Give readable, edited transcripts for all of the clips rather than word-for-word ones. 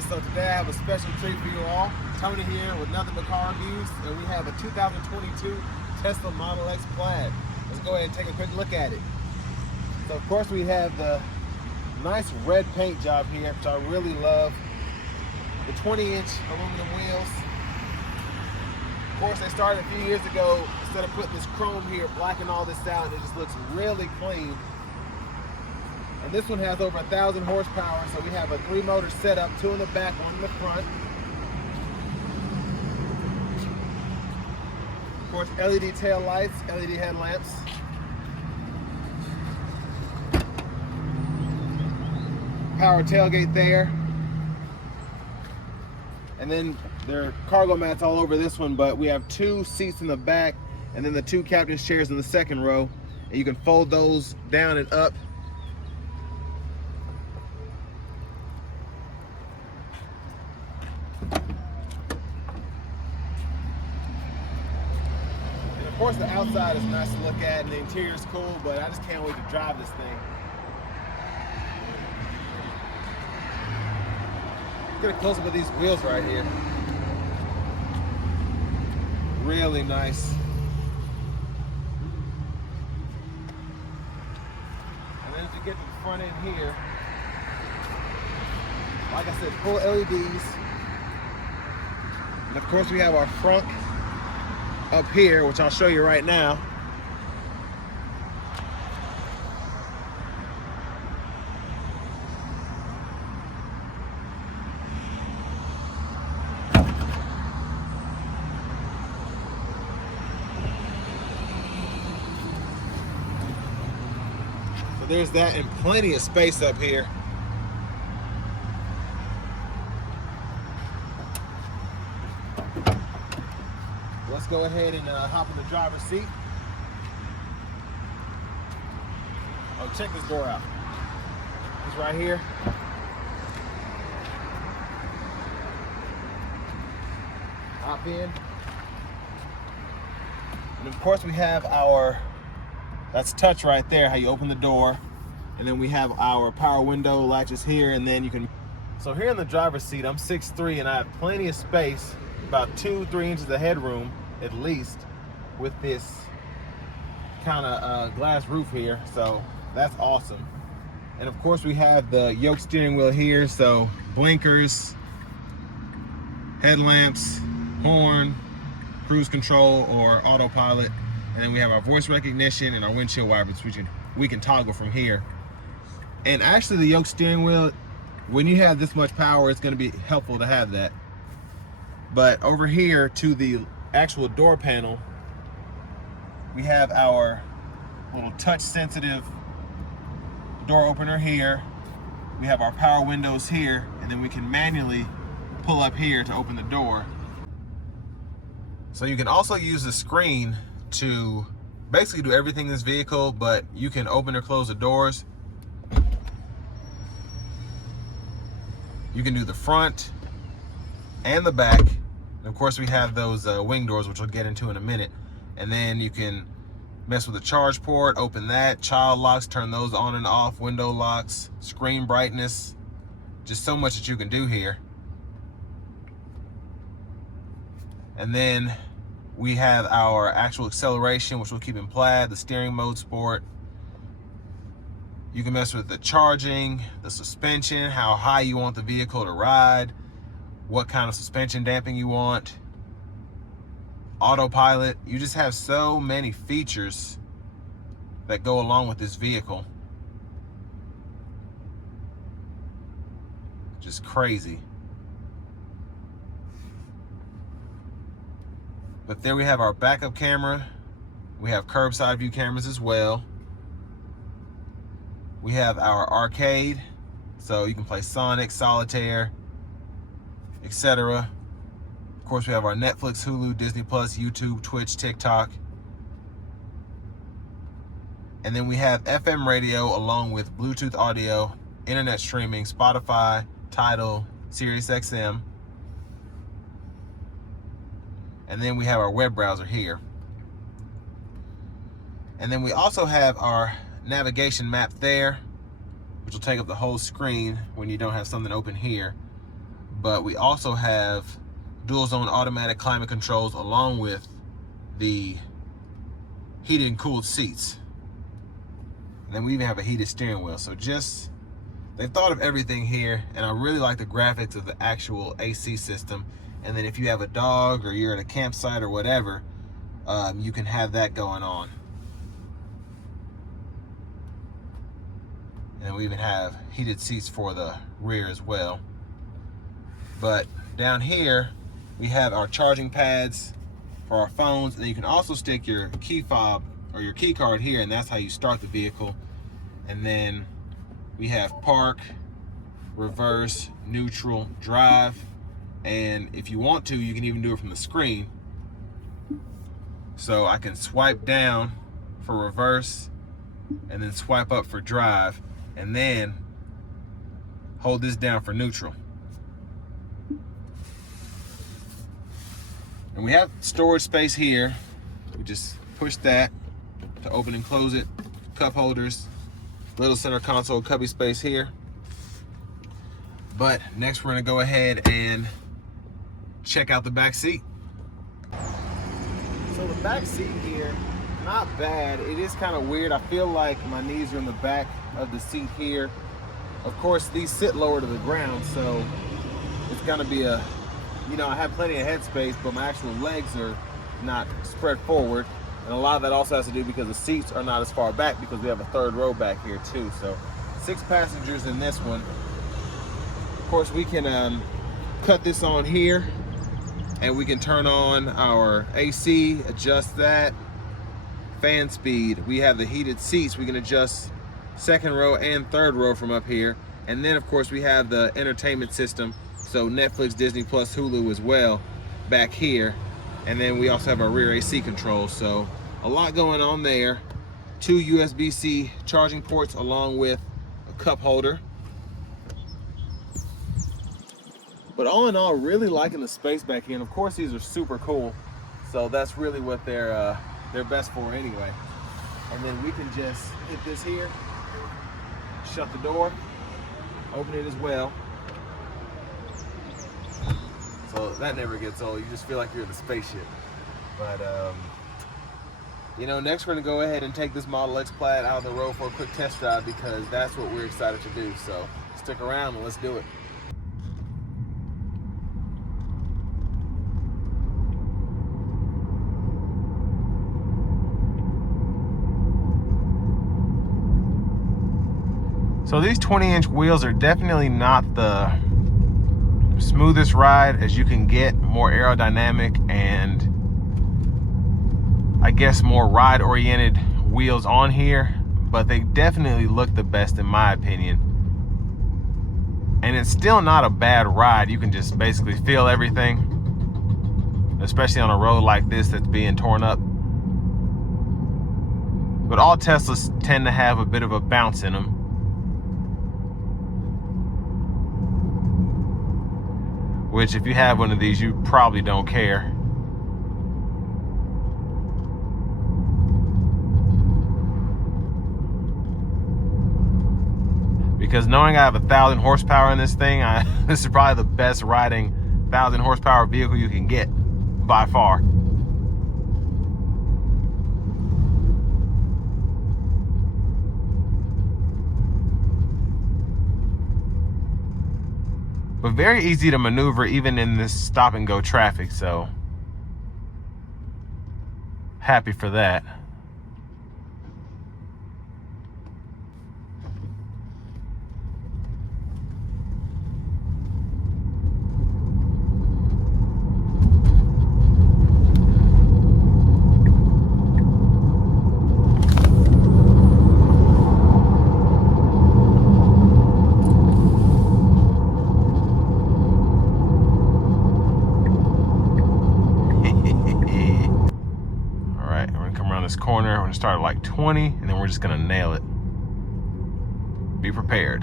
Alright, so today I have a special treat for you all. Tony here with Nothing But Car Reviews, and we have a 2022 Tesla Model X Plaid. Let's go ahead and take a quick look at it. So of course we have the nice red paint job here, which I really love. The 20-inch aluminum wheels. Of course they started a few years ago, instead of putting this chrome here, blacking all this out, and it just looks really clean. And this one has over 1,000 horsepower, so we have a 3-motor setup, 2 in the back, 1 in the front. Of course, LED tail lights, LED headlamps. Power tailgate there. And then there are cargo mats all over this one, but we have 2 seats in the back, and then the 2 captain's chairs in the second row. And you can fold those down and up. Of course, the outside is nice to look at and the interior is cool, but I just can't wait to drive this thing. Get a close up of these wheels right here. Really nice. And then as you get to the front end here, like I said, full LEDs. And of course we have our front up here, which I'll show you right now. So there's that, and plenty of space up here. Let's go ahead and hop in the driver's seat. Oh, check this door out. It's right here. Hop in. And of course we have our, that's touch right there, how you open the door. And then we have our power window latches here, and then you can, so here in the driver's seat, I'm 6'3", and I have plenty of space, about 2-3 inches of headroom at least, with this kind of glass roof here, so that's awesome. And of course we have the yoke steering wheel here, so blinkers, headlamps, horn, cruise control or autopilot, and then we have our voice recognition and our windshield wipers, which we can toggle from here. And actually the yoke steering wheel, when you have this much power, it's going to be helpful to have that. But over here to the actual door panel, we have our little touch sensitive door opener here. We have our power windows here, and then we can manually pull up here to open the door. So you can also use the screen to basically do everything in this vehicle, but you can open or close the doors. You can do the front and the back. And of course we have those wing doors, which we'll get into in a minute. And then you can mess with the charge port, open that, child locks, turn those on and off, window locks, screen brightness, just so much that you can do here. And then we have our actual acceleration, which we'll keep in Plaid, the steering mode sport. You can mess with the charging, the suspension, how high you want the vehicle to ride, what kind of suspension damping you want, autopilot. You just have so many features that go along with this vehicle. Just crazy. But there we have our backup camera. We have curbside view cameras as well. We have our arcade, so you can play Sonic, Solitaire, etc. Of course, we have our Netflix, Hulu, Disney Plus, YouTube, Twitch, TikTok. And then we have FM radio along with Bluetooth audio, internet streaming, Spotify, Tidal, Sirius XM. And then we have our web browser here. And then we also have our navigation map there, which will take up the whole screen when you don't have something open here. but we also have dual zone automatic climate controls along with the heated and cooled seats. And then we even have a heated steering wheel. So just, they've thought of everything here, and I really like the graphics of the actual AC system. And then if you have a dog or you're at a campsite or whatever, you can have that going on. And we even have heated seats for the rear as well. But down here, we have our charging pads for our phones, and you can also stick your key fob or your key card here, and that's how you start the vehicle. And then we have park, reverse, neutral, drive, and if you want to, you can even do it from the screen. So I can swipe down for reverse and then swipe up for drive, and then hold this down for neutral. And we have storage space here. We just push that to open and close it. Cup holders, little center console cubby space here. But next we're gonna go ahead and check out the back seat. So the back seat here, not bad. It is kind of weird. I feel like my knees are in the back of the seat here. Of course, these sit lower to the ground, so it's gonna be a, you know, I have plenty of headspace, but my actual legs are not spread forward. And a lot of that also has to do because the seats are not as far back because we have a third row back here too. So 6 passengers in this one. Of course, we can cut this on here and we can turn on our AC, adjust that. Fan speed, we have the heated seats. We can adjust second row and third row from up here. And then of course we have the entertainment system. So Netflix, Disney Plus, Hulu as well back here. And then we also have our rear AC controls. So a lot going on there. 2 USB-C charging ports along with a cup holder. But all in all, really liking the space back here. And of course these are super cool. So that's really what they're best for anyway. And then we can just hit this here, shut the door, open it as well. So that never gets old. You just feel like you're in a spaceship. But you know, next we're gonna go ahead and take this Model X Plaid out of the road for a quick test drive because that's what we're excited to do. So stick around and let's do it. So these 20-inch wheels are definitely not the smoothest ride as you can get, more aerodynamic and I guess more ride oriented wheels on here, but they definitely look the best in my opinion. And it's still not a bad ride. You can just basically feel everything, especially on a road like this that's being torn up. But all Teslas tend to have a bit of a bounce in them. Which if you have one of these, you probably don't care. Because knowing I have 1,000 horsepower in this thing, this is probably the best riding 1,000 horsepower vehicle you can get by far. But very easy to maneuver even in this stop and go traffic, so happy for that. Corner, I'm gonna start at like 20 and then we're just gonna nail it. Be prepared.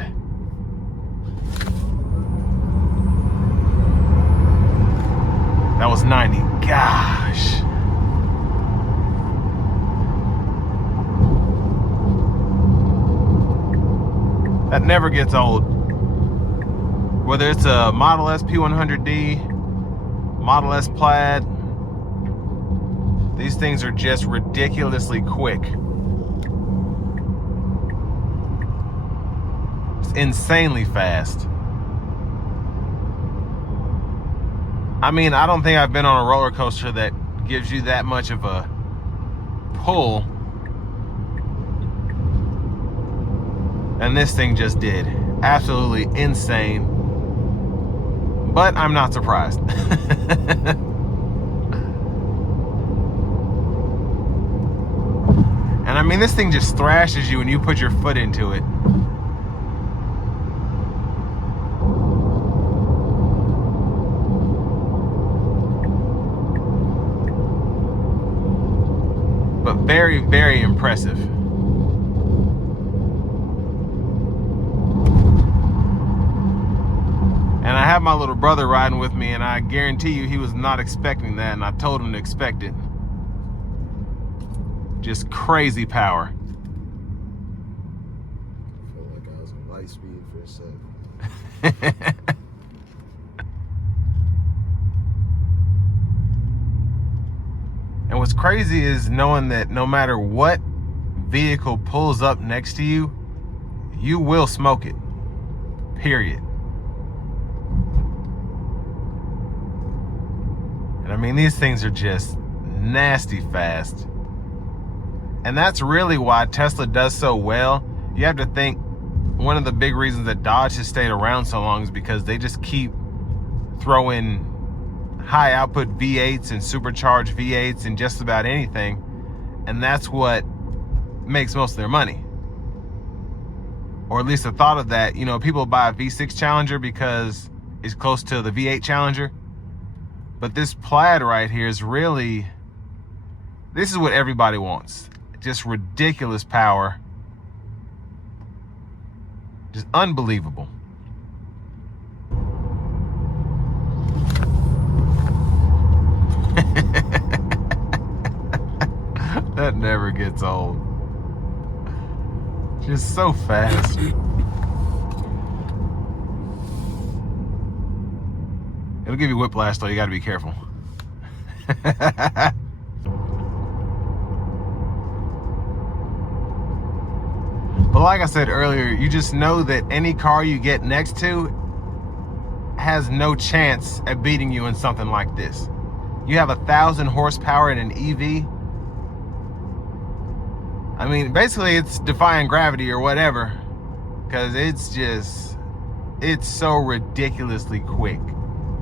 That was 90. Gosh. That never gets old. Whether it's a Model S P100D, Model S Plaid, these things are just ridiculously quick. It's insanely fast. I mean, I don't think I've been on a roller coaster that gives you that much of a pull. And this thing just did. Absolutely insane. But I'm not surprised. And I mean, this thing just thrashes you when you put your foot into it. But very, very impressive. And I have my little brother riding with me, and I guarantee you he was not expecting that, and I told him to expect it. Just crazy power. I felt like I was on light speed for a second. And what's crazy is knowing that no matter what vehicle pulls up next to you, you will smoke it. Period. And I mean, these things are just nasty fast. And that's really why Tesla does so well. You have to think one of the big reasons that Dodge has stayed around so long is because they just keep throwing high output V8s and supercharged V8s and just about anything. And that's what makes most of their money. Or at least the thought of that. You know, people buy a V6 Challenger because it's close to the V8 Challenger. But this Plaid right here is really, this is what everybody wants. Just ridiculous power. Just unbelievable. That never gets old. Just so fast. It'll give you whiplash, though. You got to be careful. But like I said earlier, you just know that any car you get next to has no chance at beating you in something like this. You have 1,000 horsepower in an EV. I mean, basically it's defying gravity or whatever, because it's so ridiculously quick.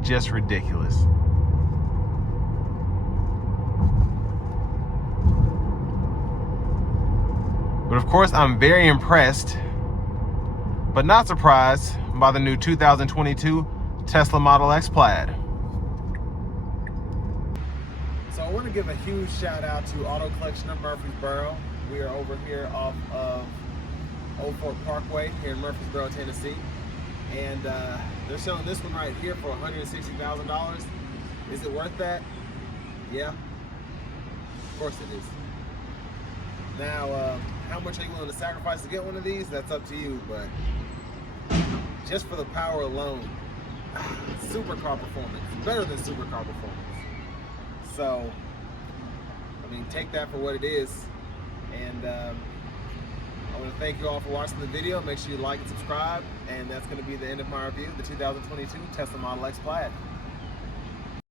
Just ridiculous. But of course, I'm very impressed, but not surprised by the new 2022 Tesla Model X Plaid. So I want to give a huge shout out to Auto Collection of Murfreesboro. We are over here off of Old Fort Parkway here in Murfreesboro, Tennessee. And they're selling this one right here for $160,000. Is it worth that? Yeah, of course it is. Now, how much are you willing to sacrifice to get one of these? That's up to you, but just for the power alone, supercar performance, better than supercar performance. So, I mean, take that for what it is. And I want to thank you all for watching the video. Make sure you like and subscribe. And that's going to be the end of my review, the 2022 Tesla Model X Plaid.